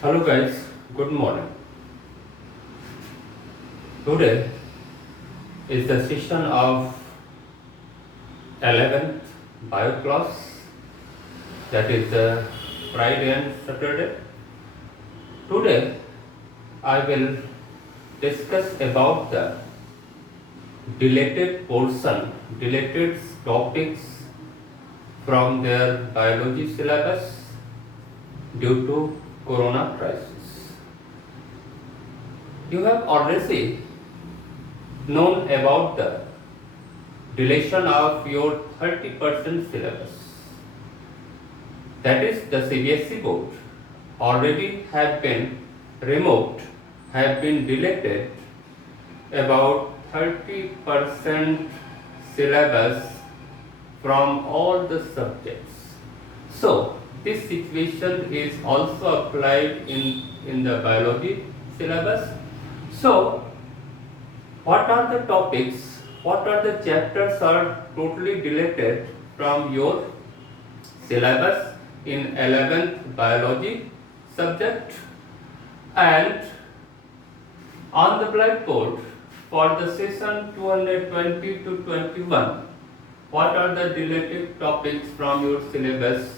Hello guys, good morning. Today is the session of 11th bio class, that is Friday and Saturday. Today I will discuss about the deleted portion, deleted topics from their biology syllabus due to corona crisis. You have already known about the deletion of your 30% syllabus. That is, the CBSE board already have been removed, have been deleted about 30% syllabus from all the subjects. So this situation is also applied in the biology syllabus. So what are the topics, what are the chapters are totally deleted from your syllabus in 11th biology subject? And on the blackboard for the session 220 to 21, what are the deleted topics from your syllabus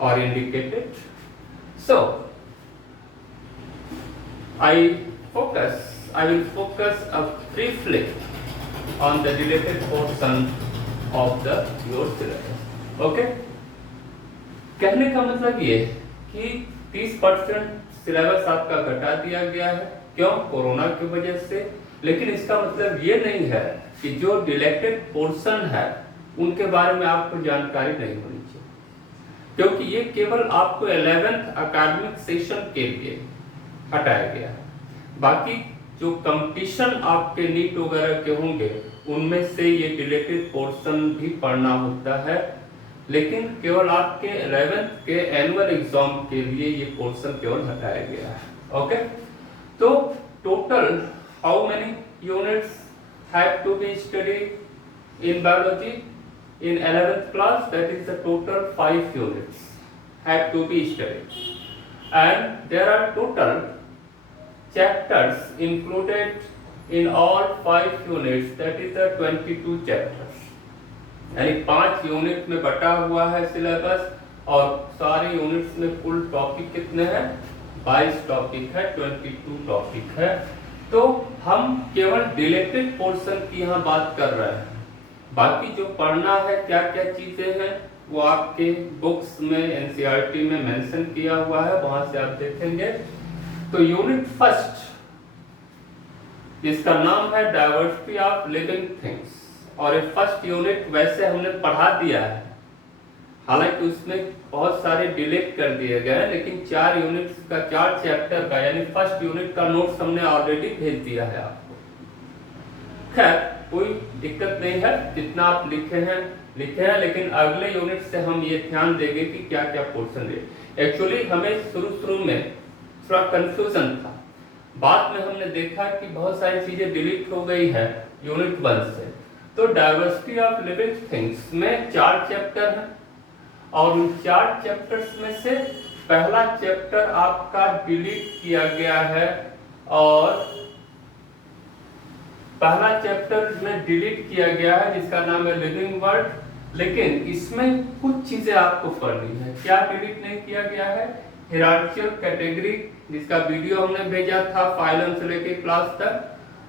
are indicated? So I will focus briefly on the deleted portion of your syllabus. Okay? कहने का मतलब ये कि 30% syllabus आपका घटा दिया गया है, क्यों? कोरोना की वजह से। लेकिन इसका मतलब ये नहीं है कि जो डिलेटेड पोर्शन है उनके बारे में आपको जानकारी नहीं होनी चाहिए, क्योंकि ये केवल आपको 11th अकादमिक सेशन के लिए हटाया गया है। बाकी जो कंपटीशन आपके नीट वगैरह के होंगे उनमें से ये डिलेटेड पोर्शन भी पढ़ना होता है, लेकिन केवल आपके 11th के एनुअल एग्जाम के लिए ये पोर्शन केवल हटाया गया है। ओके, तो total how many units have to be studied in biology in 11th class? That is the total 5 units have to be studied, and there are total chapters included in all 5 units, that is the 22 chapters. यानी 5 unit में बटा हुआ है syllabus, और सारे units में कुल topic कितने हैं? 22 टॉपिक है, 22 टॉपिक है। तो हम केवल डिलेटेड पोर्शन की यहाँ बात कर रहे हैं। बाकी जो पढ़ना है, क्या क्या चीजें हैं, वो आपके बुक्स में एनसीईआरटी में मेंशन किया हुआ है, वहां से आप देखेंगे। तो यूनिट फर्स्ट, जिसका नाम है डाइवर्सिटी ऑफ लिविंग थिंग्स, और ये फर्स्ट यूनिट वैसे हमने पढ़ा दिया है, हालांकि उसमें बहुत सारे डिलीट कर दिए गए हैं, लेकिन 4 यूनिट्स का 4 चैप्टर का यानी फर्स्ट यूनिट का नोट्स हमने ऑलरेडी भेज दिया है आपको। खैर कोई दिक्कत नहीं है, जितना आप लिखे हैं, लेकिन अगले यूनिट से हम ये ध्यान देंगे कि क्या क्या पोर्शन है। एक्चुअली हमें शुरू में थोड़ा कंफ्यूजन था, बाद में हमने देखा कि बहुत सारी चीजें डिलीट हो गई है यूनिट 1 से। तो डाइवर्सिटी ऑफ लिविंग थिंग्स में 4 चैप्टर हैं, और उन 4 चैप्टर्स में से पहला चैप्टर आपका डिलीट किया गया है, और पहला चैप्टर में डिलीट किया गया है जिसका नाम है लिविंग वर्ल्ड। लेकिन इसमें कुछ चीजें आपको पढ़नी है। क्या डिलीट नहीं किया गया है? हियरार्चिकल कैटेगरी, जिसका वीडियो हमने भेजा था फाइलम से लेके क्लास तक,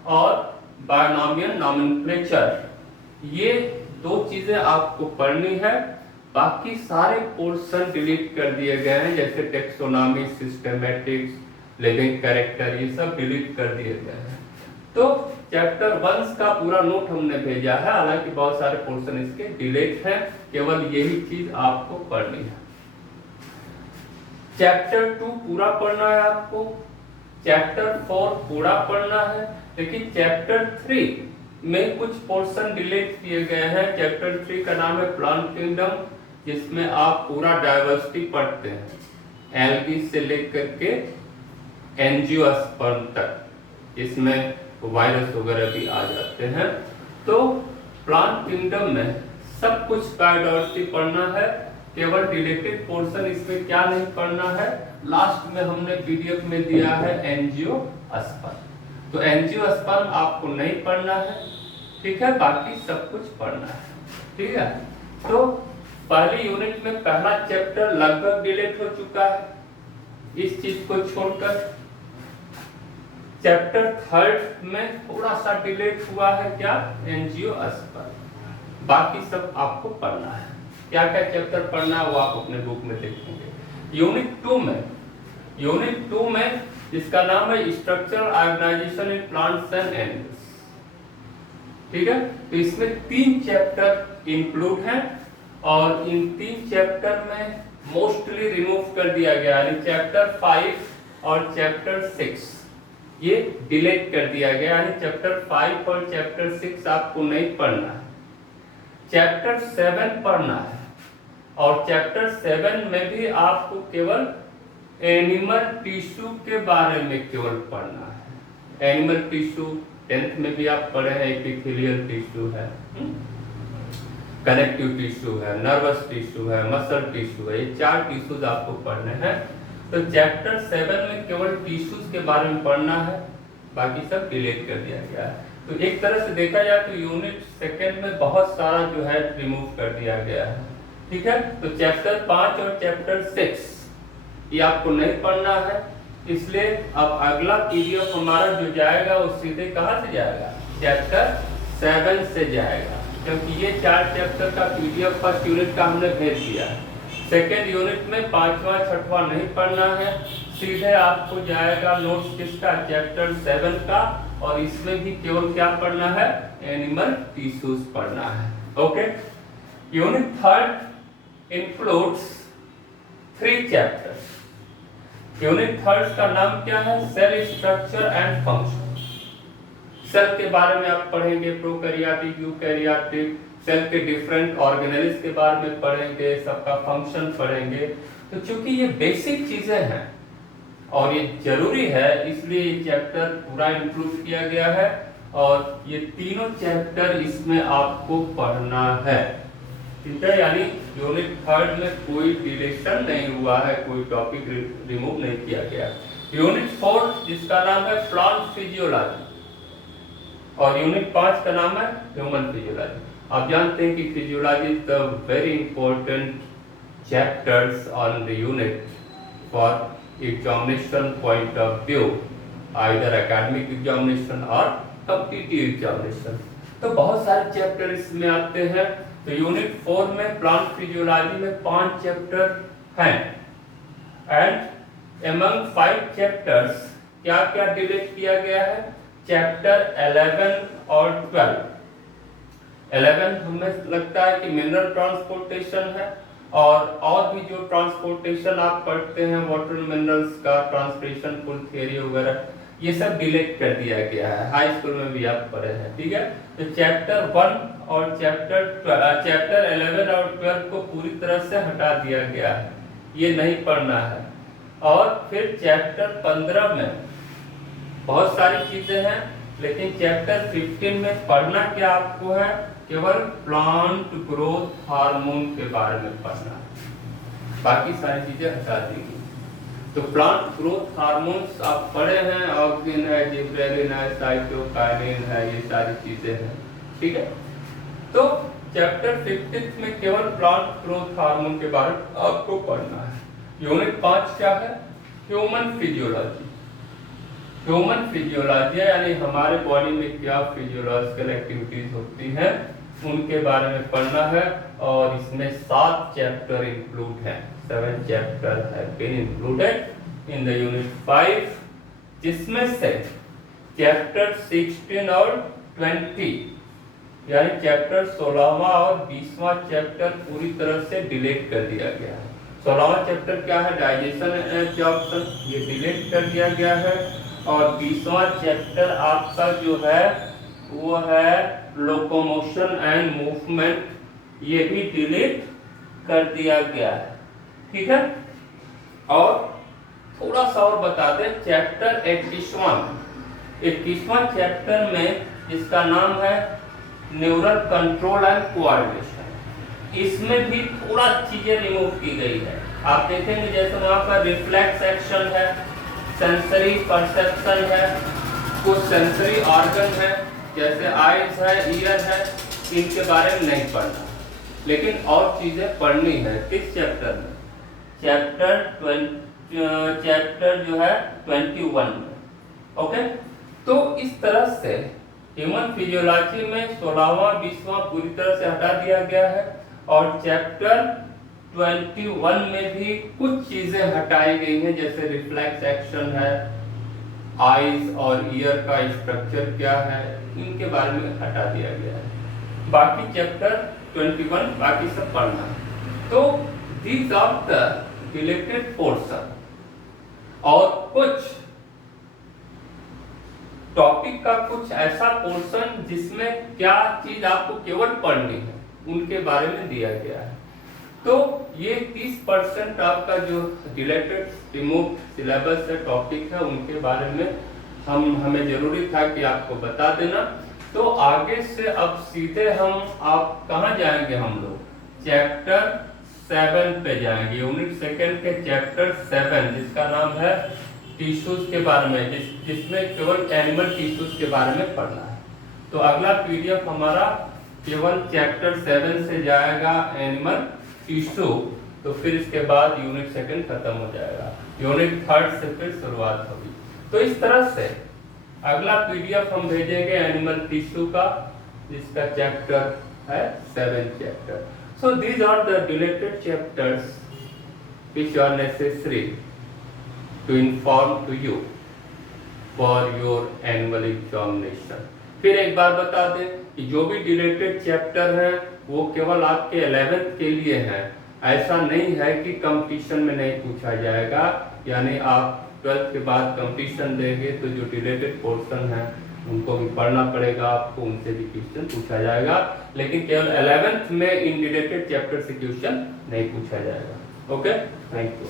और बायनॉमियल नॉमेनक्लेचर, ये 2 चीजें आपको पढ़नी है। बाकी सारे पोर्शन डिलीट कर दिए गए हैं, जैसे टेक्सोनॉमी, सिस्टमैटिक्स, लिविंग कैरेक्टर, ये सब डिलीट कर दिए गए हैं। तो चैप्टर 1 का पूरा नोट हमने भेजा है, हालांकि बहुत सारे पोर्शन इसके डिलीट हैं, केवल यही चीज आपको पढ़नी है। चैप्टर 2 पूरा पढ़ना है आपको, चैप्टर 4 पूरा पढ़ना है, लेकिन चैप्टर 3 में कुछ पोर्शन डिलीट किए गए हैं। चैप्टर 3 का नाम है प्लांट किंगडम, जिसमें आप पूरा डाइवर्सिटी पढ़ते हैं, एल्गी से लेकर के एंजियोस्पर्म तक, इसमें वायरस वगैरह भी आ जाते हैं। तो प्लांट किंगडम में सब कुछ बायोडाइवर्सिटी पढ़ना है, केवल डिलेटेड पोर्शन इसमें क्या नहीं पढ़ना है, लास्ट में हमने पीडीएफ में दिया है एंजियोस्पर्म। तो एंजियोस्पर्म आपको नहीं पढ़ना है, ठीक है, बाकी सब कुछ पढ़ना है, ठीक है। तो पहली यूनिट में पहला चैप्टर लगभग डिलीट हो चुका है, इस चीज को छोड़कर। चैप्टर थर्ड में थोड़ा सा डिलीट हुआ है, क्या, एंजियोस्पर्म। बाकी सब आपको पढ़ना है। क्या क्या चैप्टर पढ़ना है वो आप अपने बुक में देखेंगे। यूनिट टू में जिसका नाम है structural organization in plants and animals, ठीक है। तो इसमें 3 चैप्टर इंक्लूड हैं और इन 3 चैप्टर में मोस्टली रिमूव कर दिया गया, यानी चैप्टर 5 और चैप्टर 6 ये डिलीट कर दिया गया, यानी चैप्टर 5 और चैप्टर 6 आपको नहीं पढ़ना है। चैप्टर 7 पढ़ना है और चैप्टर 7 में भी आपको केवल एनिमल टिश्यू के बारे में केवल पढ़ना है। एनिमल टिश्यू 10th में भी आप पढ़े हैं, एपिथेलियल टिश्यू है, कनेक्टिव टिश्यू है, नर्वस टिश्यू है, मसल टिश्यू है, ये 4 टिश्यूज आपको पढ़ने हैं। तो चैप्टर 7 में केवल टिश्यूज के बारे में पढ़ना है, बाकी सब डिलीट कर दिया गया है। तो एक तरह से देखा जाए तो यूनिट सेकेंड में बहुत सारा जो है रिमूव कर दिया गया है, ठीक है। तो चैप्टर 5 और चैप्टर 6 ये आपको नहीं पढ़ना है, इसलिए अब अगला पीडीएफ हमारा जो जाएगा वो सीधे कहाँ से जाएगा, चैप्टर 7 से जाएगा, क्योंकि ये 4 चैप्टर का पीडीएफ फर्स्ट यूनिट का हमने भेज दिया है। सेकेंड यूनिट में 5वां 6वां नहीं पढ़ना है, सीधे आपको जाएगा नोट्स किसका, चैप्टर 7 का, और इसमें भी केवल क्या पढ़ना है, एनिमल टिश्यूज पढ़ना है, okay. Unit third includes 3 chapters. Unit third का नाम क्या है, cell structure and function. Cell के बारे में आप पढ़ेंगे, प्रोकैरियोटिक, यूकैरियोटिक, सेल के डिफरेंट ऑर्गेनेल्स के बारे में पढ़ेंगे, सबका फंक्शन पढ़ेंगे। तो चूंकि ये बेसिक चीजें हैं और ये जरूरी है, इसलिए ये चैप्टर पूरा इंक्लूड किया गया है और ये तीनों चैप्टर इसमें आपको पढ़ना है, ठीक है। यानी यूनिट थर्ड में कोई डिलीशन नहीं हुआ है, कोई टॉपिक रिमूव नहीं किया गया। यूनिट 4 जिसका नाम है प्लांट फिजियोलॉजी और यूनिट 5 का नाम है ह्यूमन फिजियोलॉजी। आप जानते हैं कि physiology is the very important chapters on the unit for examination point of view, either academic examination और कॉम्पिटिटिव एग्जामिनेशन। तो बहुत सारे चैप्टर इसमें आते हैं। तो यूनिट 4 में प्लांट फिजियोलॉजी में 5 चैप्टर हैं एंड अमंग 5 चैप्टर्स क्या क्या डिलीट किया गया है, चैप्टर 11 और 12। 11 हमें लगता है कि मिनरल ट्रांसपोर्टेशन है और भी जो ट्रांसपोर्टेशन आप पढ़ते हैं वाटर मिनरल्स का ट्रांसपोर्टेशन फुल थ्योरी वगैरह, ये सब डिलीट कर दिया गया है, हाई स्कूल में भी आप पढ़े हैं, ठीक है। तो चैप्टर 1 और चैप्टर 11 और 12 को पूरी तरह से हटा दिया गया है, ये नहीं पढ़ना है। और फिर चैप्टर 15 में बहुत सारी चीजें हैं, लेकिन चैप्टर 15 में पढ़ना क्या आपको है, केवल प्लांट ग्रोथ हार्मोन के बारे में पढ़ना है, बाकी सारी चीजें हटा दी गई। तो प्लांट ग्रोथ हार्मोन्स आप पढ़े हैं, ऑक्सिन है, जिब्रेलिन है, साइटोकाइनिन है, ये सारी चीजें हैं, ठीक है। तो चैप्टर 15 में केवल प्लांट ग्रोथ हार्मोन के बारे में आपको पढ़ना है। यूनिट 5 क्या है, ह्यूमन फिजियोलॉजी। ह्यूमन फिजियोलॉजी यानी हमारे बॉडी में क्या फिजियोलॉजिकल एक्टिविटीज होती हैं उनके बारे में पढ़ना है और इसमें 7 चैप्टर इंक्लूड हैं, 7 chapter have been included in the unit 5, जिसमें से चैप्टर 16 और 20 यानी चैप्टर 16वां और 20वां चैप्टर पूरी तरह से डिलीट कर दिया गया है। 16वां चैप्टर क्या है, डाइजेशन एब्जॉर्प्शन, ये डिलीट कर दिया गया है और 20वां चैप्टर आपका जो है वो है लोकोमोशन एंड मूवमेंट, ये भी डिलीट कर दिया गया है, ठीक है। और थोड़ा सा और बता दें, चैप्टर 21वां चैप्टर में जिसका नाम है न्यूरल कंट्रोल एंड कोऑर्डिनेशन, इसमें भी थोड़ा चीजें रिमूव की गई है। आप देखेंगे जैसे वहाँ पर रिफ्लेक्स एक्शन है, सेंसरी परसेप्शन है, कुछ सेंसरी ऑर्गन है जैसे आईज है, ईयर है, इनके बारे में नहीं पढ़ना, लेकिन और चीजें पढ़नी है। किस चैप्टर में? चैप्टर जो है 21 में। ओके, तो इस तरह से ह्यूमन फिजियोलॉजी में 16वां 20वां पूरी तरह से हटा दिया गया है, और चैप्टर 21 में भी कुछ चीजें हटाई गई हैं, जैसे रिफ्लेक्स एक्शन है, आईज और ईयर का स्ट्रक्चर क्या है, इनके बारे में हटा दिया गया है। बाकी चैप्टर 21 बाकी सब पढ़ना है। तो these are the deleted portion, और कुछ टॉपिक का कुछ ऐसा पोर्शन जिसमें क्या चीज आपको केवल पढ़नी है, उनके बारे में दिया गया है। तो ये 30% आपका जो डिलीटेड रिमूव सिलेबस है, टॉपिक है, उनके बारे में हमें जरूरी था कि आपको बता देना। तो आगे से अब सीधे आप कहाँ जाएंगे? हम लोग चैप्टर 7 पे जाएंगे, यूनिट 2 के चैप्टर 7, जिसका नाम है टिश्यूज के बारे में, जिसमें केवल एनिमल टिश्यूज के बारे में पढ़ना है। तो अगला पीडीएफ हमारा केवल चैप्टर 7 से जाएगा, एनिमल टिश्यू, तो फिर इसके बाद यूनिट 2 खत्म हो जाएगा, यूनिट 3 से फिर शुरुआत होगी। तो इस तरह से अगला पीडीएफ हम भेजेंगे एनिमल टिश्यू का, जिसका चैप्टर है 7 chapter. So these are the deleted chapters which are necessary to inform to you for your annual examination। फिर एक बार बता दें कि जो भी डिलीटेड चैप्टर है वो केवल आपके 11th के लिए है, ऐसा नहीं है कि कंपटीशन में नहीं पूछा जाएगा। यानी आप 12th के बाद कंपटीशन देंगे तो जो डिलीटेड पोर्शन है उनको भी पढ़ना पड़ेगा आपको, उनसे भी क्वेश्चन पूछा जाएगा, लेकिन केवल 11th में इन डिलीटेड चैप्टर से क्वेश्चन नहीं पूछा जाएगा। Okay, thank you.